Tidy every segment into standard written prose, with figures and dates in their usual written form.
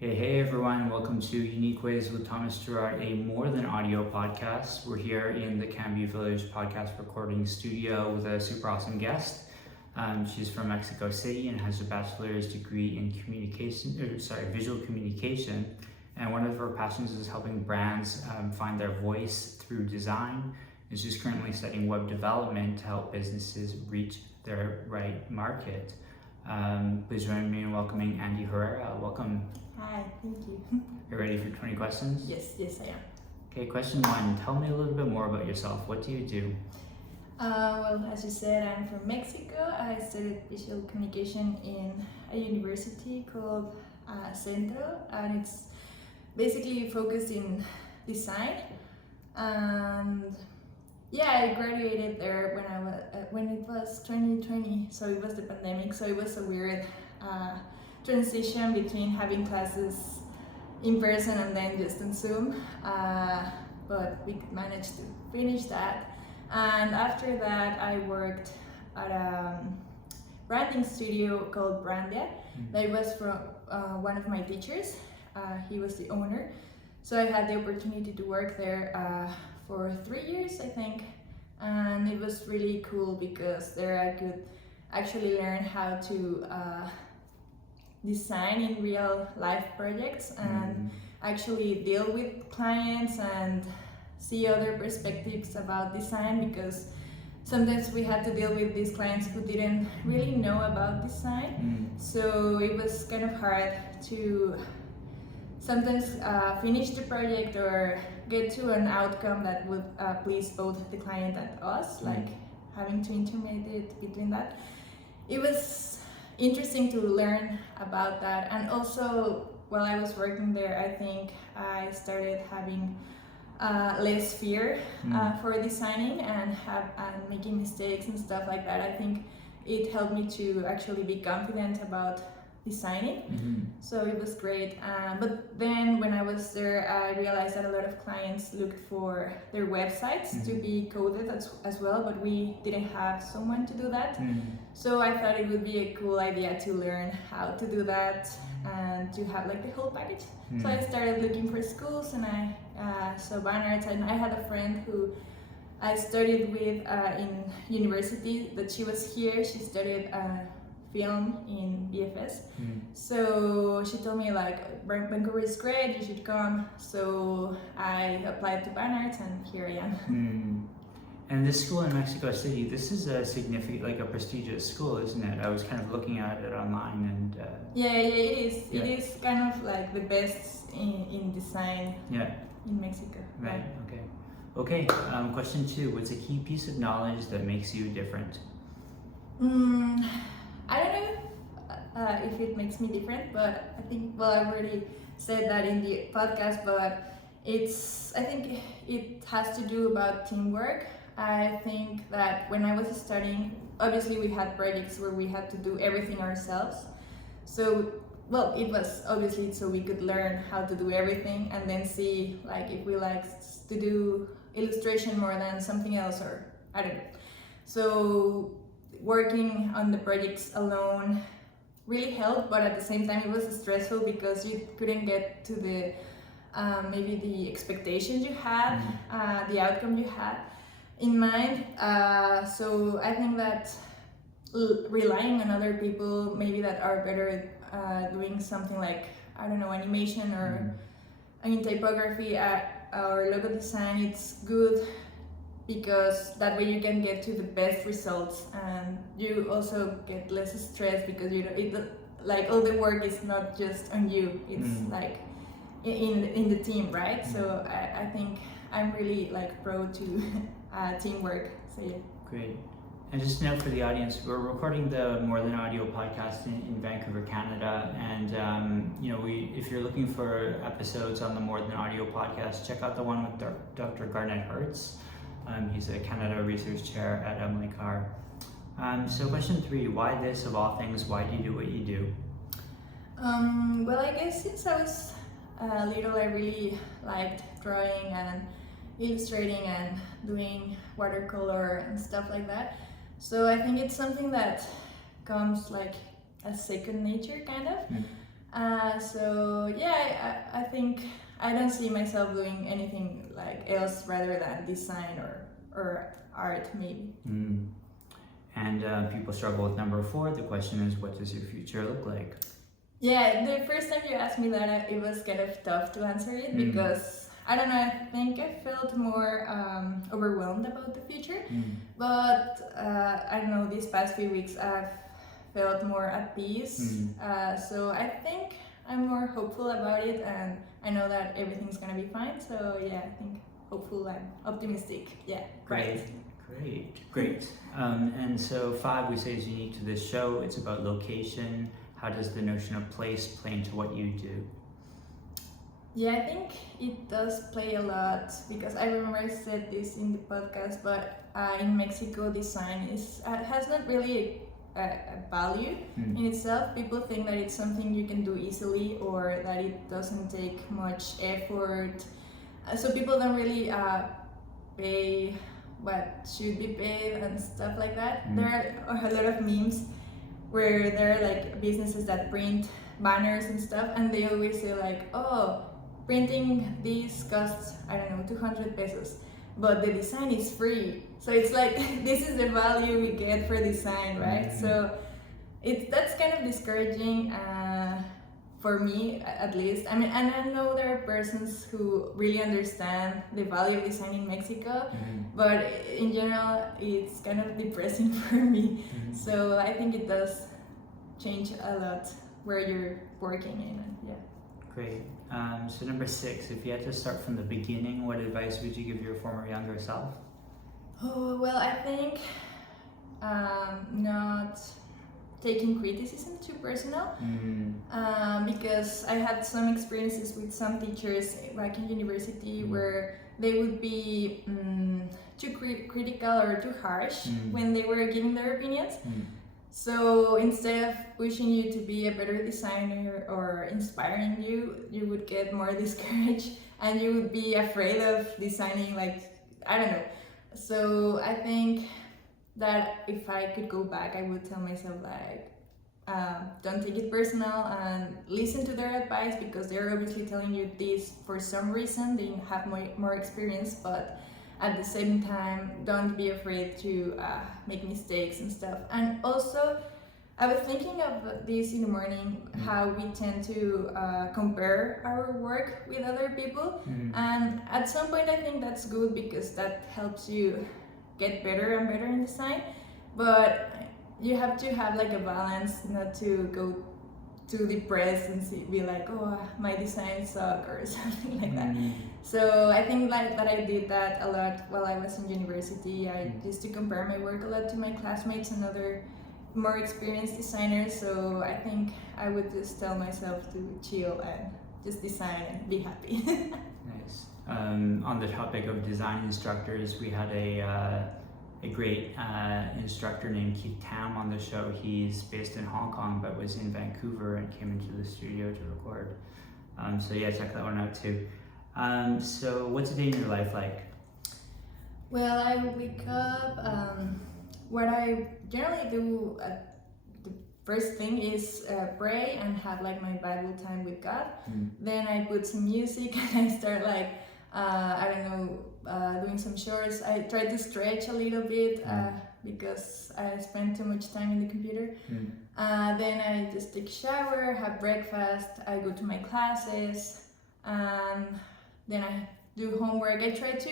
Hey everyone, welcome to UNIQUEWAYS with Thomas Girard, a more than audio podcast. We're here in the Cambie Village podcast recording studio with a super awesome guest. She's from Mexico City and has a bachelor's degree in visual communication. And one of her passions is helping brands find their voice through design. And she's currently studying web development to help businesses reach their right market. Please join me in welcoming Andrea Herrera. Welcome. Hi, thank you. You ready for 20 questions? Yes, I am. Okay, question one. Tell me a little bit more about yourself. What do you do? Well, as you said, I'm from Mexico. I studied visual communication in a university called S02, and it's basically focused in design. And yeah, I graduated there when it was 2020, so it was the pandemic. So it was a weird transition between having classes in person and then just on Zoom, but we managed to finish that. And after that, I worked at a branding studio called Brandia. That was from one of my teachers. He was the owner, so I had the opportunity to work there for 3 years, I think, and it was really cool because there I could actually learn how to design in real life projects and actually deal with clients and see other perspectives about design, because sometimes we had to deal with these clients who didn't really know about design. So it was kind of hard to sometimes finish the project or get to an outcome that would please both the client and us, like having to intermediate between that. It was interesting to learn about that, and also while I was working there, I think I started having less fear for designing and making mistakes and stuff like that. I think it helped me to actually be confident about designing. So it was great, but then when I was there, I realized that a lot of clients looked for their websites to be coded as well, but we didn't have someone to do that. So I thought it would be a cool idea to learn how to do that and to have like the whole package. So I started looking for schools, and I saw banners, and I had a friend who I studied with in university, that she was here. She studied film in BFS. So she told me like, Vancouver is great, you should come. So I applied to Bannards, and here I am. And this school in Mexico City, this is a significant, like a prestigious school, isn't it? I was kind of looking at it online and... Yeah, it is. Yeah. It is kind of like the best in design in Mexico. Right, okay. Question two, what's a key piece of knowledge that makes you different? I don't know if it makes me different, but I think, well, I already said that in the podcast, but I think it has to do about teamwork. I think that when I was studying, obviously we had projects where we had to do everything ourselves. So, well, it was obviously so we could learn how to do everything and then see like if we like to do illustration more than something else, or I don't know. So working on the projects alone really helped, but at the same time it was stressful because you couldn't get to the maybe the expectations you had, the outcome you had in mind. So I think that relying on other people maybe that are better doing something like, I don't know, animation or in typography or logo design, it's good, because that way you can get to the best results, and you also get less stress because like all the work is not just on you, it's like in the team, right? So I think I'm really like pro to teamwork. So yeah. Great. And just a note for the audience, we're recording the More Than Audio podcast in Vancouver, Canada, and if you're looking for episodes on the More Than Audio podcast, check out the one with Dr. Garnet Hertz. He's a Canada Research Chair at Emily Carr. So question three, why this of all things? Why do you do what you do? Well, I guess since I was little, I really liked drawing and illustrating and doing watercolor and stuff like that. So I think it's something that comes like as second nature, kind of. So yeah, I think I don't see myself doing anything like else rather than design or art maybe. And people struggle with number 4. The question is, what does your future look like? Yeah, the first time you asked me that, it was kind of tough to answer it because I don't know. I think I felt more overwhelmed about the future, but I don't know. These past few weeks, I've felt more at peace. So I think I'm more hopeful about it, and I know that everything's gonna be fine. So yeah, I think hopeful and optimistic. Yeah. Great. And so 5 we say is unique to this show. It's about location. How does the notion of place play into what you do? Yeah, I think it does play a lot because I remember I said this in the podcast, but in Mexico, design has not really a value in itself. People think that it's something you can do easily or that it doesn't take much effort. So people don't really pay what should be paid and stuff like that. There are a lot of memes where there are like businesses that print banners and stuff, and they always say like, oh, printing this costs, I don't know, 200 pesos, but the design is free. So it's like, this is the value we get for design, right? So that's kind of discouraging for me, at least. I mean, and I know there are persons who really understand the value of design in Mexico, but in general, it's kind of depressing for me. So I think it does change a lot where you're working in. Yeah. Great. So number 6, if you had to start from the beginning, what advice would you give your former younger self? Oh, well, I think not taking criticism too personal, because I had some experiences with some teachers back in university where they would be too critical or too harsh when they were giving their opinions. So instead of pushing you to be a better designer or inspiring you, you would get more discouraged and you would be afraid of designing, like, I don't know. So I think that if I could go back, I would tell myself like, don't take it personal and listen to their advice because they're obviously telling you this for some reason. They have more experience, but at the same time, don't be afraid to make mistakes and stuff. And also, I was thinking of this in the morning, how we tend to compare our work with other people. And at some point, I think that's good because that helps you get better and better in design. But you have to have like a balance, not to go too depressed and be like, oh, my design suck or something like that. So I think like that I did that a lot while I was in university. I used to compare my work a lot to my classmates and other more experienced designers. So I think I would just tell myself to chill and just design and be happy. Nice. On the topic of design instructors, we had a great instructor named Keith Tam on the show. He's based in Hong Kong but was in Vancouver and came into the studio to record. So yeah, check that one out too. So what's a day in your life like? Well, I wake up, what I generally do the first thing is pray and have like my Bible time with God. Then I put some music and I start like, I don't know, doing some chores. I try to stretch a little bit because I spend too much time in the computer. Then I just take a shower, have breakfast, I go to my classes, and then I do homework. I try to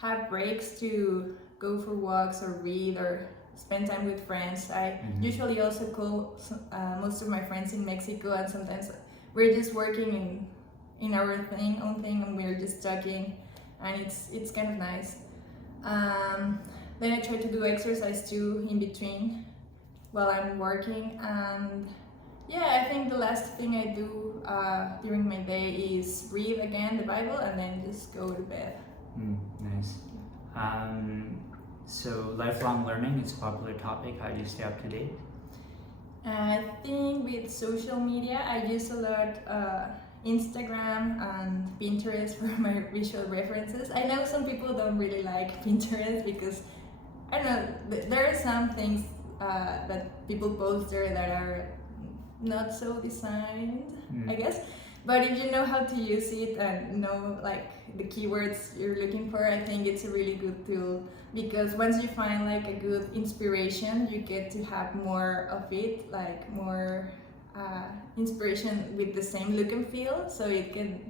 have breaks to go for walks or read or spend time with friends. I usually also call most of my friends in Mexico, and sometimes we're just working in our own thing, and we're just talking, and it's kind of nice. Then I try to do exercise too in between while I'm working, and yeah, I think the last thing I do during my day is read again the Bible and then just go to bed. Nice. So lifelong learning, it's a popular topic. How do you stay up to date? I think with social media, I use a lot Instagram and Pinterest for my visual references. I know some people don't really like Pinterest because, I don't know, there are some things that people post there that are not so designed, I guess. But if you know how to use it and know like the keywords you're looking for, I think it's a really good tool, because once you find like a good inspiration, you get to have more of it, like more inspiration with the same look and feel. So it can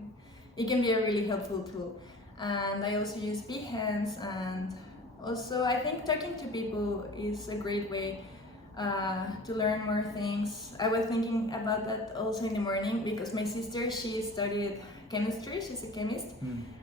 be a really helpful tool. And I also use Behance, and also I think talking to people is a great way to learn more things. I was thinking about that also in the morning, because my sister, she studied chemistry, she's a chemist,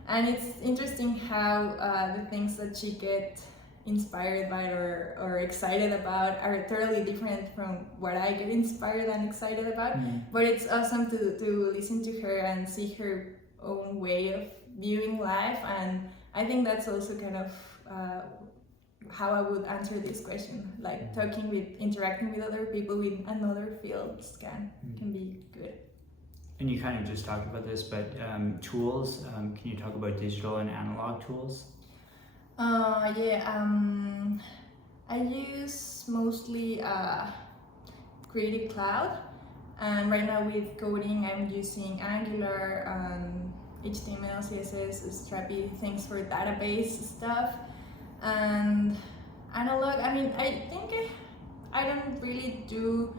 and it's interesting how the things that she get inspired by or excited about are totally different from what I get inspired and excited about. But it's awesome to listen to her and see her own way of viewing life, and I think that's also kind of how I would answer this question, like interacting with other people with another fields can be good. And you kind of just talked about this, but tools, can you talk about digital and analog tools? I use mostly Creative Cloud, and right now with coding I'm using Angular, HTML, CSS, Strapi, things for database stuff. And analog, I mean, I think I don't really do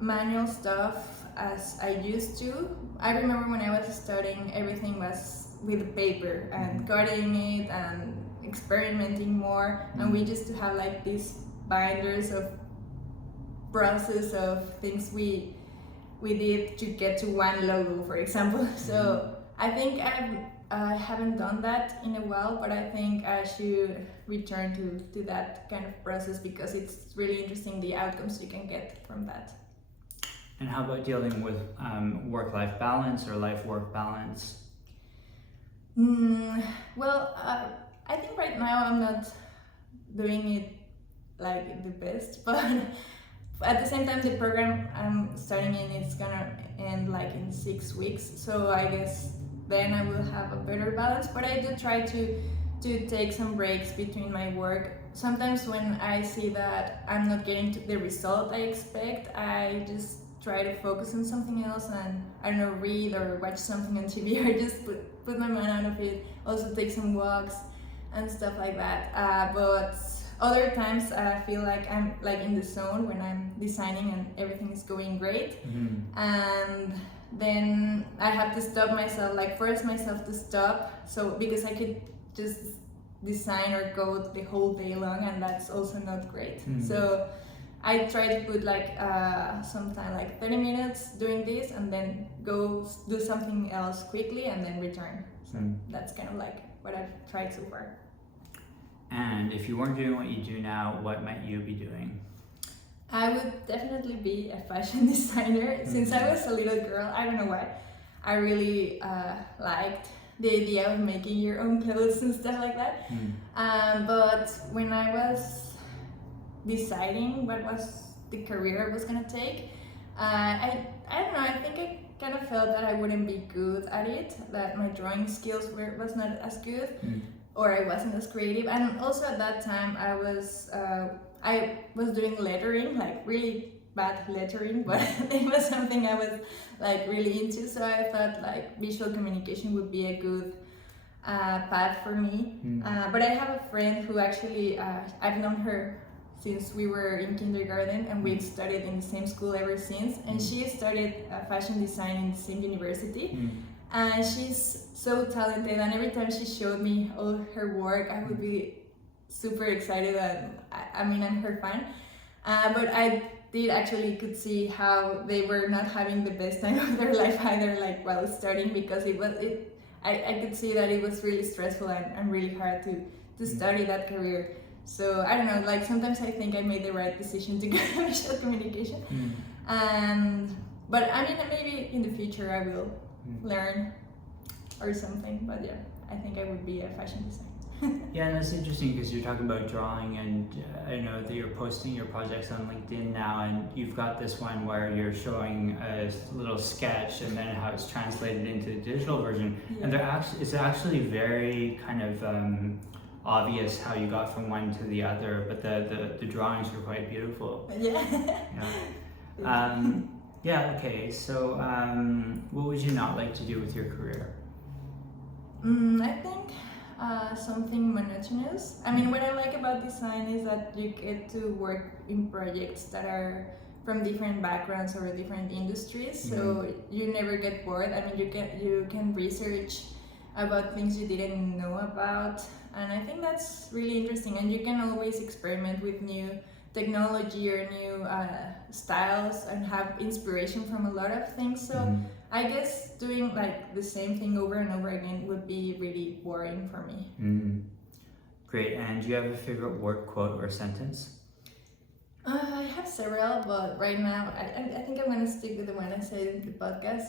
manual stuff as I used to. I remember when I was studying, everything was with paper and cutting it and experimenting more, and we used to have like these binders of process of things we did to get to one logo, for example. So I think I haven't done that in a while, but I think I should return to that kind of process, because it's really interesting the outcomes you can get from that. And how about dealing with work-life balance or life-work balance? Well, I think right now I'm not doing it like the best, but at the same time the program I'm starting in is gonna end like in 6 weeks, so I guess then I will have a better balance. But I do try to take some breaks between my work. Sometimes when I see that I'm not getting to the result I expect, I just try to focus on something else, and I don't know, read or watch something on TV, or just put my mind out of it. Also take some walks and stuff like that. But other times I feel like I'm like in the zone when I'm designing and everything is going great, and then I have to stop myself, like force myself to stop, so because I could just design or code the whole day long, and that's also not great. So I try to put like some time, like 30 minutes doing this, and then go do something else quickly and then return. So that's kind of like what I've tried so far. And if you weren't doing what you do now, what might you be doing? I would definitely be a fashion designer. Since I was a little girl, I don't know why, I really liked the idea of making your own clothes and stuff like that. But when I was deciding what was the career I was gonna take, I don't know, I think I kind of felt that I wouldn't be good at it, that my drawing skills was not as good, or I wasn't as creative. And also at that time I was doing lettering, like really bad lettering, but it was something I was like really into, so I thought like visual communication would be a good path for me. But I have a friend who actually, I've known her since we were in kindergarten, and we've studied in the same school ever since, and she studied fashion design in the same university. And she's so talented, and every time she showed me all her work, I would be super excited, and I mean, I'm her fan. But I did actually could see how they were not having the best time of their life either, like while studying, because I could see that it was really stressful and really hard to study that career. So I don't know, like sometimes I think I made the right decision to go to visual communication. But I mean, maybe in the future I will learn or something, but yeah, I think I would be a fashion designer. Yeah, and that's interesting because you're talking about drawing, and I know that you're posting your projects on LinkedIn now, and you've got this one where you're showing a little sketch and then how it's translated into the digital version. And it's actually very kind of obvious how you got from one to the other, but the drawings are quite beautiful. Yeah, okay. So, what would you not like to do with your career? I think something monotonous. I mean, what I like about design is that you get to work in projects that are from different backgrounds or different industries, so you never get bored. I mean, you can research about things you didn't know about, and I think that's really interesting. And you can always experiment with new technology or new styles and have inspiration from a lot of things. So I guess doing like the same thing over and over again would be really boring for me. Great. And do you have a favorite word, quote, or sentence? I have several, but right now I think I'm gonna stick with the one I said in the podcast.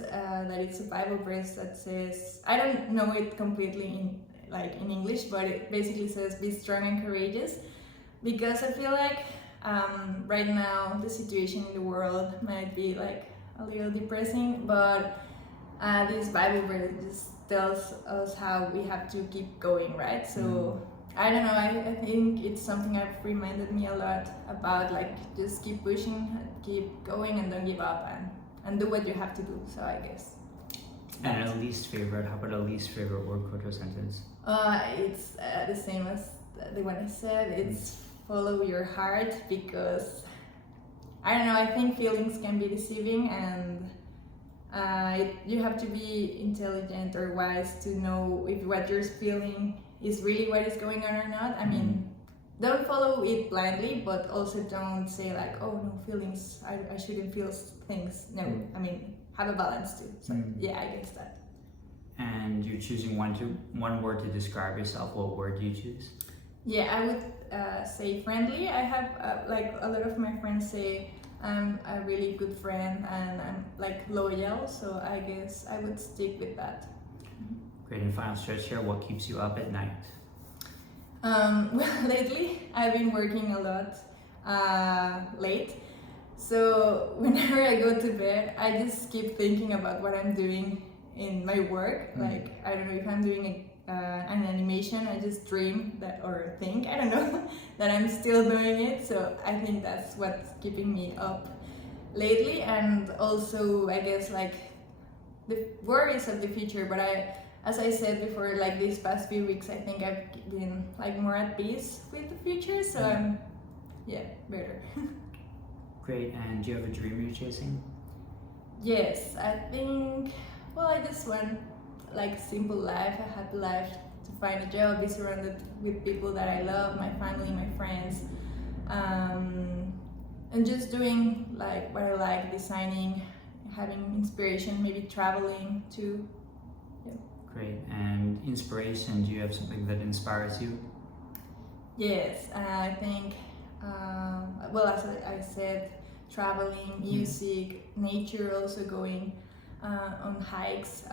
That it's a Bible verse that says, I don't know it completely in English, but it basically says, "Be strong and courageous," because I feel like right now the situation in the world might be like a little depressing, but this Bible verse just tells us how we have to keep going, right? So I don't know, I think it's something I've reminded me a lot about, like just keep pushing, keep going, and don't give up, and do what you have to do. So I guess. And a least favorite, how about a least favorite word, quote, or sentence? It's the same as the one I said. It's follow your heart, because I don't know, I think feelings can be deceiving, and you have to be intelligent or wise to know if what you're feeling is really what is going on or not. I mean, don't follow it blindly, but also don't say like, oh no, feelings, I shouldn't feel things. No, I mean, have a balance too. So yeah, I guess that. And you're choosing one word to describe yourself. What word do you choose? Yeah, I would say friendly. I have like a lot of my friends say I'm a really good friend and I'm like loyal, so I guess I would stick with that. Great. And final stretch here, what keeps you up at night? Well, lately I've been working a lot late, so whenever I go to bed, I just keep thinking about what I'm doing in my work. Like, I don't know, if I'm doing an animation, I just dream that, or think, I don't know, that I'm still doing it. So I think that's what's keeping me up lately. And also, I guess, like the worries of the future. But as I said before, like these past few weeks, I think I've been like more at peace with the future. So I'm, better. Great. And do you have a dream you're chasing? Yes, I think, well, I just want like simple life, a happy life, to find a job, be surrounded with people that I love, my family, my friends, and just doing like what I like, designing, having inspiration, maybe traveling too. Yeah. Great. And inspiration, do you have something that inspires you? Yes, I think, well, as I said, traveling, music, nature, also going on hikes,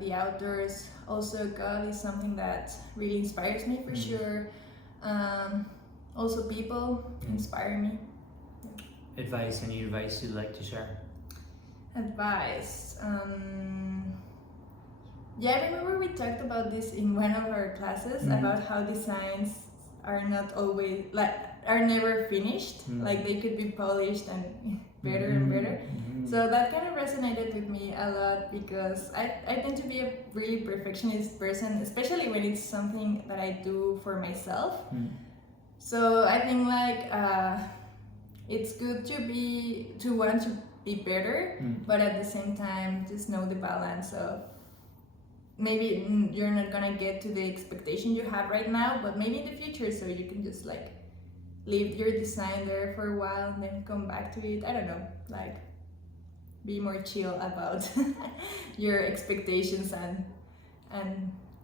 the outdoors. Also, God is something that really inspires me for sure. Also, people inspire me. Advice, any advice you'd like to share? Advice. Yeah, I remember we talked about this in one of our classes about how designs are not always, like, are never finished. Like, they could be polished and better and better. So that kind of resonated with me a lot, because I tend to be a really perfectionist person, especially when it's something that I do for myself. So I think like it's good to want to be better, but at the same time just know the balance of maybe you're not gonna get to the expectation you have right now, but maybe in the future, so you can just like leave your design there for a while and then come back to it. I don't know, like be more chill about your expectations and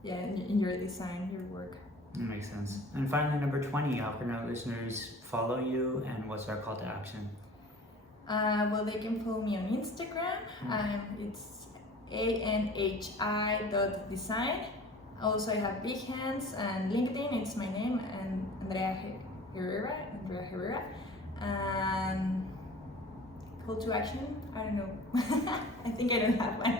yeah, in your design, your work. That makes sense. And finally, number 20, how can our listeners follow you, and what's our call to action? Well, they can follow me on Instagram. It's anhi.design. Also, I have Big Hands, and LinkedIn, it's my name, and Andrea Herrera. And call to action? I don't know. I think I don't have one.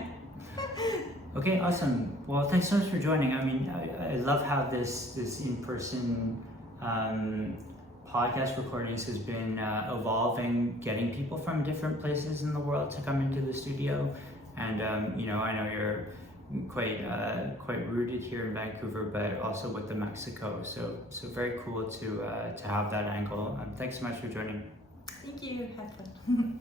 Okay, awesome. Well, thanks so much for joining. I mean, I love how this in-person podcast recordings has been evolving, getting people from different places in the world to come into the studio. And I know you're quite rooted here in Vancouver, but also with the Mexico. So very cool to have that angle. Thanks so much for joining. Thank you. Had fun.